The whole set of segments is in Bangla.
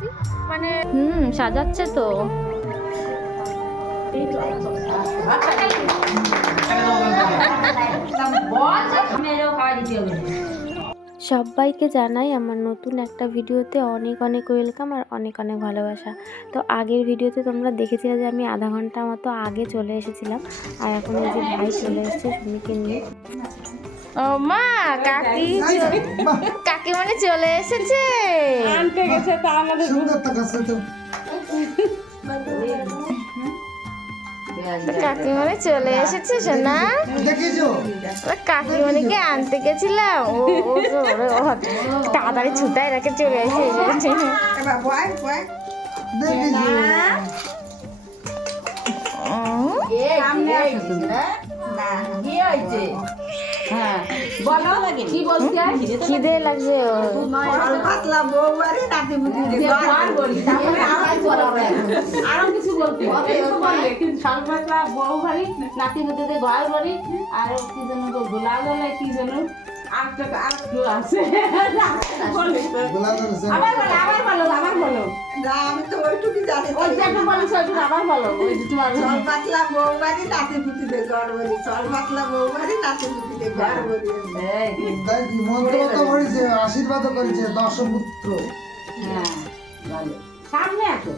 দেখেছি মানে হুম, সাজাচ্ছে তো। সবাইকে জানাই আমার নতুন একটা ভিডিওতে অনেক অনেক ওয়েলকাম আর অনেক অনেক ভালোবাসা। তো আগের ভিডিওতে তোমরা দেখেছিলে যে আমি আধা ঘণ্টা মতো আগে চলে এসেছিলাম, আর এখন এই যে ভাই চলে এসেছে সুমিকে নিয়ে। ও মা কাকি কাকি মানে চলে এসেছে। আনতে গেছে তা আমাদের সুন্দর তো কাছে তো। কাকি মানে চলে এসেছে সোনা। কাকিমণিকে আনতে গেছিলাম। ও তাড়াতাড়ি ছুটাই রেখে চলে এসেছে। দেখেছ হ্যাঁ। বলো কি বলতে খিদে লাগছে ওর। আরও কিছু বলতে কিন্তু সর্বত্রা বউ বাড়ি নাতি মধ্যে ঘর বাড়ি আর কি যেন গোলা গোলা কি যেন আর আর আমি তো ওইটুকু জানি ওই যে একটা বলো সেটুকু আবার বলো ওই যে তোমার চল পাতলা বউ বাড়ি নাতি পুতিতে ঘর বলি চল পাতলা বউ বাড়ি নাতি এই, তাই কি মন্ত্র তো করেছে দশপুত্র হ্যাঁ। সামনে আসো।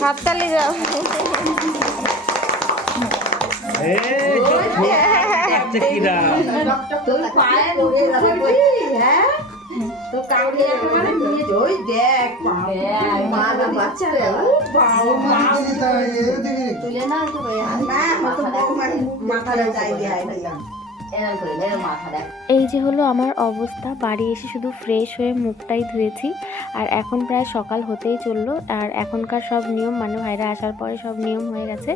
হাততালি যাও। তোর পায়ে পড়ে যাবে হ্যাঁ? তো কাউরি একেবারে নিয়ে ওই দেখ মা না বাচ্চা রে। তুলে না তো যাই দেয় এই যে হলো আমার অবস্থা, বাড়ি এসে শুধু ফ্রেশ হয়ে মুখটাই ধুয়েছি আর এখন প্রায় সকাল হতেই চলল আর এখনকার সব নিয়ম মানে ভাইরা আসার পরে সব নিয়ম হয়ে গেছে।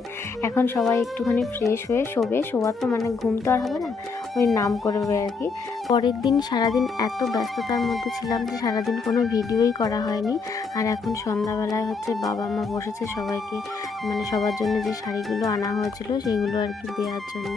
এখন সবাই একটুখানি ফ্রেশ হয়ে শোবে শোয়া তো মানে ঘুম তো আর হবে না, ওই নাম করবে আর কি। পরের দিন সারাদিন এত ব্যস্ততার মধ্যে ছিলাম যে সারাদিন কোনো ভিডিওই করা হয়নি। আর এখন সন্ধ্যাবেলায় হচ্ছে বাবা মা বসেছে সবাইকে মানে সবার জন্য যে শাড়িগুলো আনা হয়েছিল সেইগুলো আর কি দেওয়ার জন্য।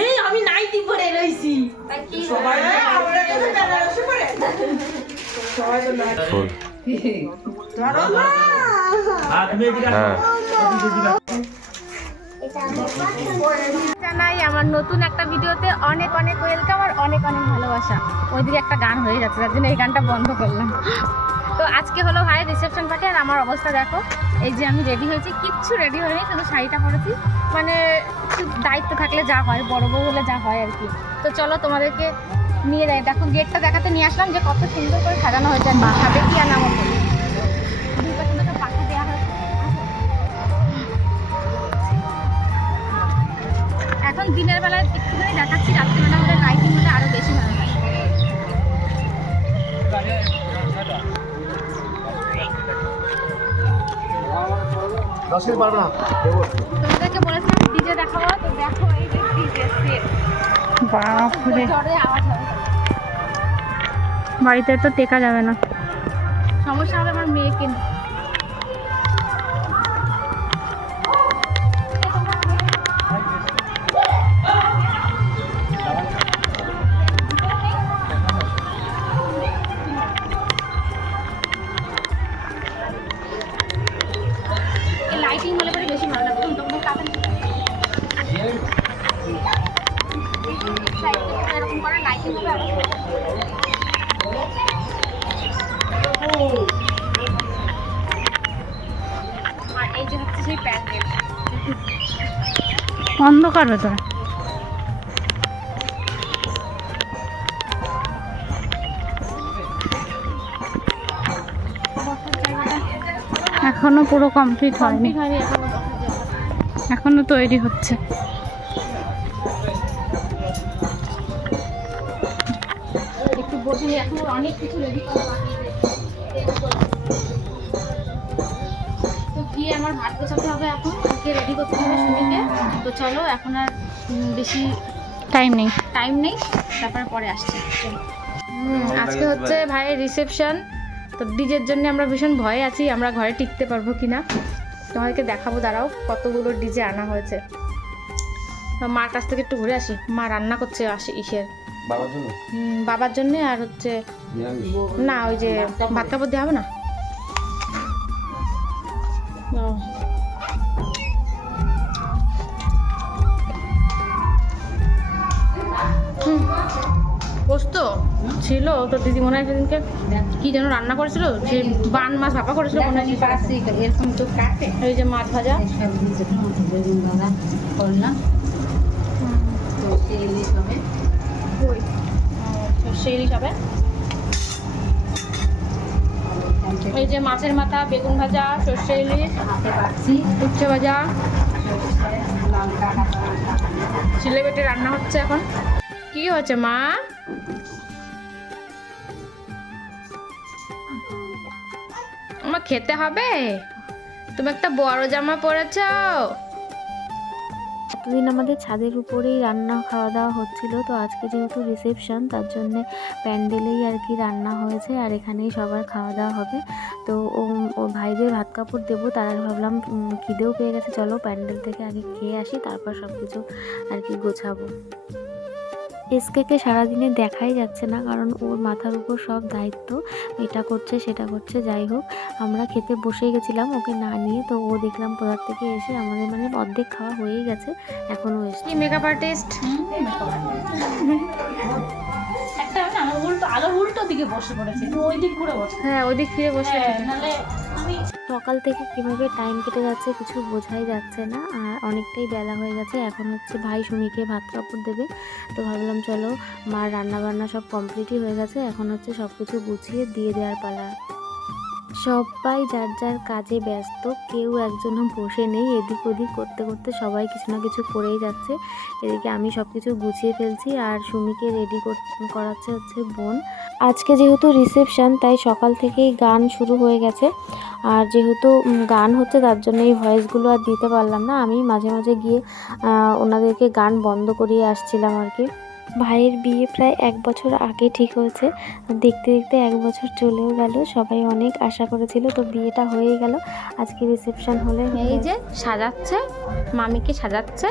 এই আমি নাইটি পরে রইছি সবাই আমরা কাছে বেনারসি পরে। ধরো না। জানাই আমার নতুন একটা ভিডিওতে অনেক অনেক ওয়েলকাম আর অনেক অনেক ভালোবাসা। ওইদিকে একটা গান হয়ে যাচ্ছে তার জন্য এই গানটা বন্ধ করলাম। তো আজকে হলো ভাইয়ের রিসেপশন পার্টি আর আমার অবস্থা দেখো। এই যে আমি রেডি হয়েছি, কিচ্ছু রেডি হয়নি, শুধু শাড়িটা পরেছি। মানে দায়িত্ব থাকলে যা হয়, বড় বউ হলে যা হয় আর কি। তো চলো তোমাদেরকে নিয়ে যাই। দেখো গেটটা দেখাতে নিয়ে আসলাম যে কত সুন্দর করে সাজানো হয়েছে আর পাখা দেখি আর নামো এখন দিনের বেলায় একটুখানি দেখাচ্ছি, রাত্রিবেলা হলে তোমাদেরকে বলেছিলাম ডিজে দেখাবো তো দেখো এই যে ডিজে সেট বাপরে। জোরে আওয়াজ হবে। বাড়িতে তো টেকা যাবে না। সমস্যা হবে আমার মেয়েকে নিয়ে। অন্ধকার ভেতরে এখনও পুরো কমপ্লিট হয়নি। এখনও তৈরি হচ্ছে। একটু অনেক কিছু রেডি করা বাকি আছে। তো গিয়ে আমার ভাত গোছাতে হবে এখন। ওকে রেডি করতে হবে সুমিকে। তো চলো এখন আর বেশি টাইম নেই। টাইম নেই। তারপরে পরে আসছে। আজকে হচ্ছে ভাইয়ের রিসেপশন তো ডিজের জন্য আমরা ভীষণ ভয়ে আছি আমরা ঘরে টিকতে পারব কি না তোমাদেরকে দেখাবো দাঁড়াও কতগুলো ডিজে আনা হয়েছে। তো মার কাছ থেকে একটু ঘুরে আসি। মা রান্না করছে আসি ইসের। বাবার জন্য? বাবার জন্য আর হচ্ছে না ওই যে ভাত কাপড় দেওয়া হবে না? পোস্ত ছিল তো দিদি মনে হয় সেদিনকে কি যেন রান্না করেছিল? যে বান মাছ ভাপা করেছিল মনে হয় এরকম তো কাটে এই যে মাছ ভাজা। করলাম তো সেই ইলিশ হবে সেই হিসাবে। এই যে মাছের মাথা, বেগুন ভাজা, সর্ষে ইলিশ, উচ্ছে ভাজা। ছেলে বেটে রান্না হচ্ছে এখন। কি হচ্ছে মা? আমার খেতে হবে? তুমি একটা বড় জামা পরেছো? এতদিন আমাদের ছাদের উপরেই রান্না খাওয়া দাওয়া হচ্ছিল, তো আজকে যেহেতু রিসেপশন তার জন্য প্যান্ডেলেই আর কি রান্না হয়েছে আর এখানেই সবার খাওয়া দাওয়া হবে। তো ও ভাইদের ভাত কাপড় দেবো, তার আগে ভাবলাম খিদেও পেয়ে গেছে, চলো প্যান্ডেল থেকে আগে খেয়ে আসি, তারপর সব কিছু আর কি গোছাবো। এসকেকে সারাদিনে দেখাই যাচ্ছে না কারণ ওর মাথার উপর সব দায়িত্ব। এটা করছে সেটা করছে যাই হোক। আমরা খেতে বসে গেছিলাম ওকে না নিয়ে তো ও দেখলাম কোথার থেকে এসে আমাদের মানে অর্ধেক খাওয়া হয়েই গেছে এখনও এসে মেকআপ আর্টিস্ট একটা না আমার উল্টো আলোর উল্টো দিকে বসে পড়েছে ওই দিক ঘুরে বসে। হ্যাঁ ওদিক ফিরে বসে। হ্যাঁ, নাহলে সকাল থেকে কীভাবে টাইম কেটে যাচ্ছে কিছু বোঝাই যাচ্ছে না, আর অনেকটাই বেলা হয়ে গেছে। এখন হচ্ছে ভাই সুমিকে ভাত কাপড় দেবে। তো ভাবলাম চলো, মার রান্না বান্না সব কমপ্লিটই হয়ে গেছে। এখন হচ্ছে সব কিছু গুছিয়ে দিয়ে দেওয়ার পালা। সবাই যার যার কাজে ব্যস্ত, কেউ একজনও বসে নেই। এদিক ওদিক করতে করতে সবাই কিছু না কিছু করেই যাচ্ছে। এদিকে আমি সব কিছু গুছিয়ে ফেলছি, আর সুমিকে রেডি করাচ্ছে হচ্ছে বোন। আজকে যেহেতু রিসেপশন তাই সকাল থেকেই গান শুরু হয়ে গেছে। আর যেহেতু গান হচ্ছে তার জন্য এই ভয়েসগুলো আর দিতে পারলাম না আমি মাঝে মাঝে গিয়ে ওনাদেরকে গান বন্ধ করিয়ে আসছিলাম আর কি। ভাইয়ের বিয়ে প্রায় এক বছর আগে ঠিক হয়েছে দেখতে দেখতে এক বছর চলেও গেল সবাই অনেক আশা করেছিল তো বিয়েটা হয়েই গেল আজকে রিসেপশন হলে এই যে সাজাচ্ছে মামিকে সাজাচ্ছে?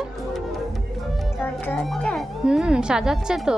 হুম সাজাচ্ছে তো।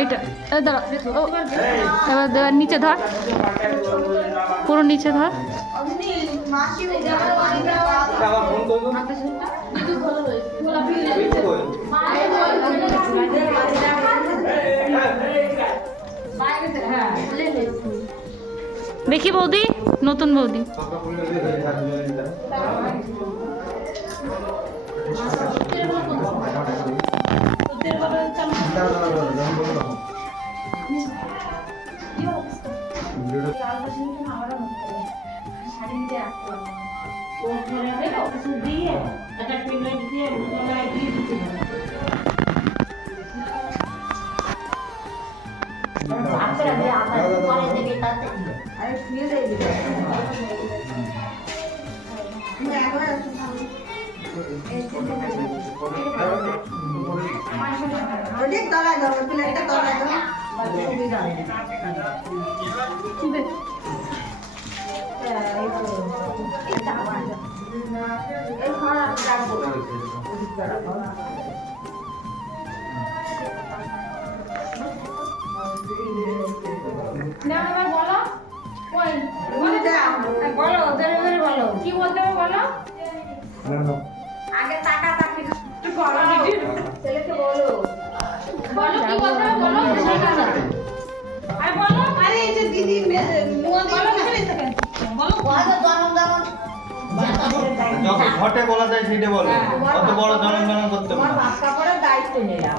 এইটা এ দাঁড়া ও, এবার নিচে ধর। পুরো নিচে ধর। দেখি বৌদি নতুন বৌদি। একটা প্লেট দিয়ে গলায় দিয়ে দিতে হবে। করে দিয়ে আমরা পরে দেবে তাতে কি? আরে শুয়ে দেয় তলায় ধরো প্লেটটা তলায় বলো। কি বলতে হবে বলো? আগে টাকা চাকরি যখন ঘটে বলা যায় সেটা বলো। কত বড় জনম জনম করতে পারো দায়িত্ব নিলাম।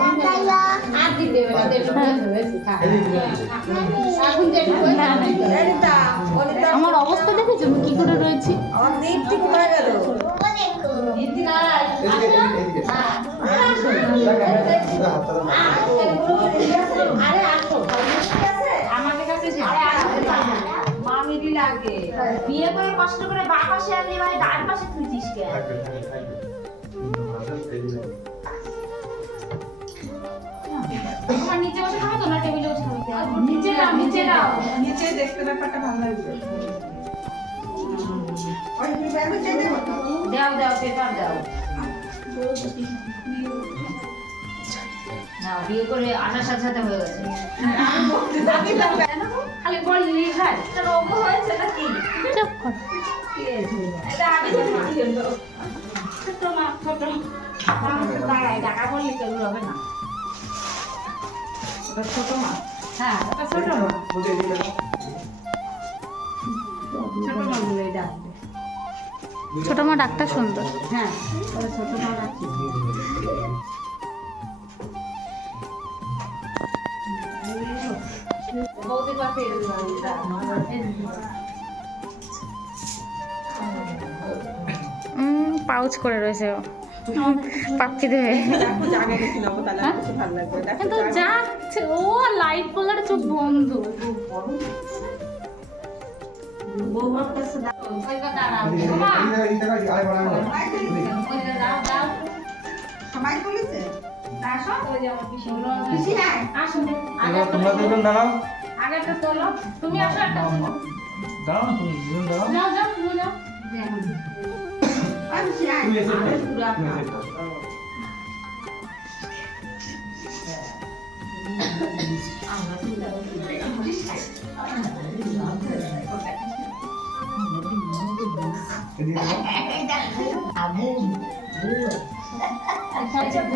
আমার অবস্থা দেখেছ আমি কি করে রয়েছি আমার দীপ্তি কোথায় গেল আরে আসো আমাদের কাছে বিয়ে করে কষ্ট করে বাঁ পাশে আনলি মানে ডান পাশে তুইছিস কে তোমার নিচে বসে খাবে তোমরা টেবিলে বসে খাবে। নিচে নাও নিচে নাও নিচে দেখতে ব্যাপারটা ভালো লাগবে। তো? দাও দাও পেপার দাও। না বিয়ে করে আনার সাথে সাথে হয়ে গেছে। খালি বল নিয়ে খায় রোগ হয়েছে নাকি? চুপ কর এটা আগে থেকে ছোট মা ছোট। আমার তো দাঁড়ায়, ঢাকা বললে তো হবে না। ওটা ছোট মাছ। হ্যাঁ, ওটা ছোট মাছ। ছোট মাছগুলো ডাকবে। ছোট মা ডাক্তার সুন্দর হ্যাঁ, ওটা ছোট বাড়িটা। পাউচ করে রয়েছে ও পাপচি দেবে কিন্তু যাচ্ছে ও লাইট পড়লে চোখ বন্ধ। ওইটা দাঁড়াও। তুমি আসো একটা দাঁড়াও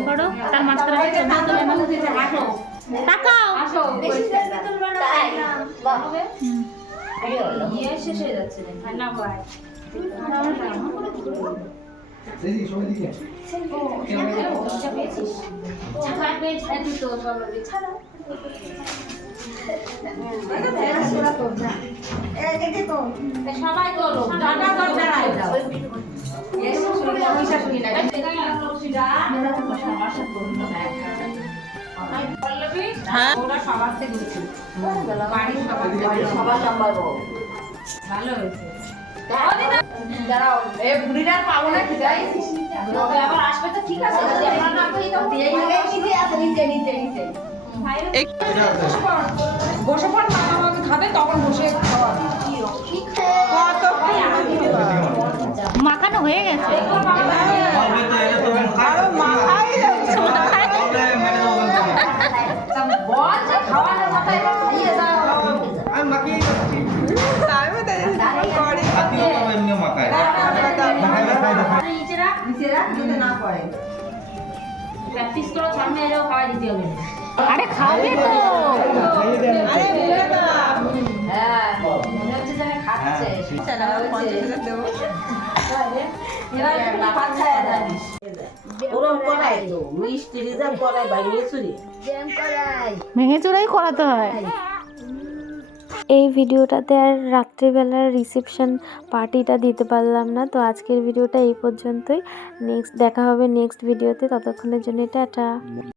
করো তার নাও। তাকাও আসো। বাহ হুম। আরে ইয়ে শেষ হয়ে যাচ্ছে না ভাই সবাই তো। টাকা কর দাঁড়ায় দাও। এই শাশুড়ি, ওই শাশুড়ি নাই। ওরা সবার থেকে বাড়ির সবার সবার নাম্বার ভালো হয়েছে দাঁড়াও এ বুড়িটার পাবো না কি যাই আবার আসবে তো ঠিক আছে আমরা না করি তো নিচে আছে নিচে নিচে নিচে বসে পর মা আমাকে খাবে তখন বসে মাখানো হয়ে গেছে আরও মাথায় প্র্যাকটিস করো সামনে এলেও খাওয়া দিতে হবে। আরে খাবে তো। হ্যাঁ মনে হচ্ছে যেন খাচ্ছে। চুরি। ভেঙে চুরাই করাতে হয়। এই ভিডিওটাতে আর রাত্রিবেলার রিসেপশন পার্টিটা দিতে পারলাম না, তো আজকের ভিডিওটা এই পর্যন্তই। নেক্সট দেখা হবে নেক্সট ভিডিওতে, ততক্ষণের জন্য টাটা।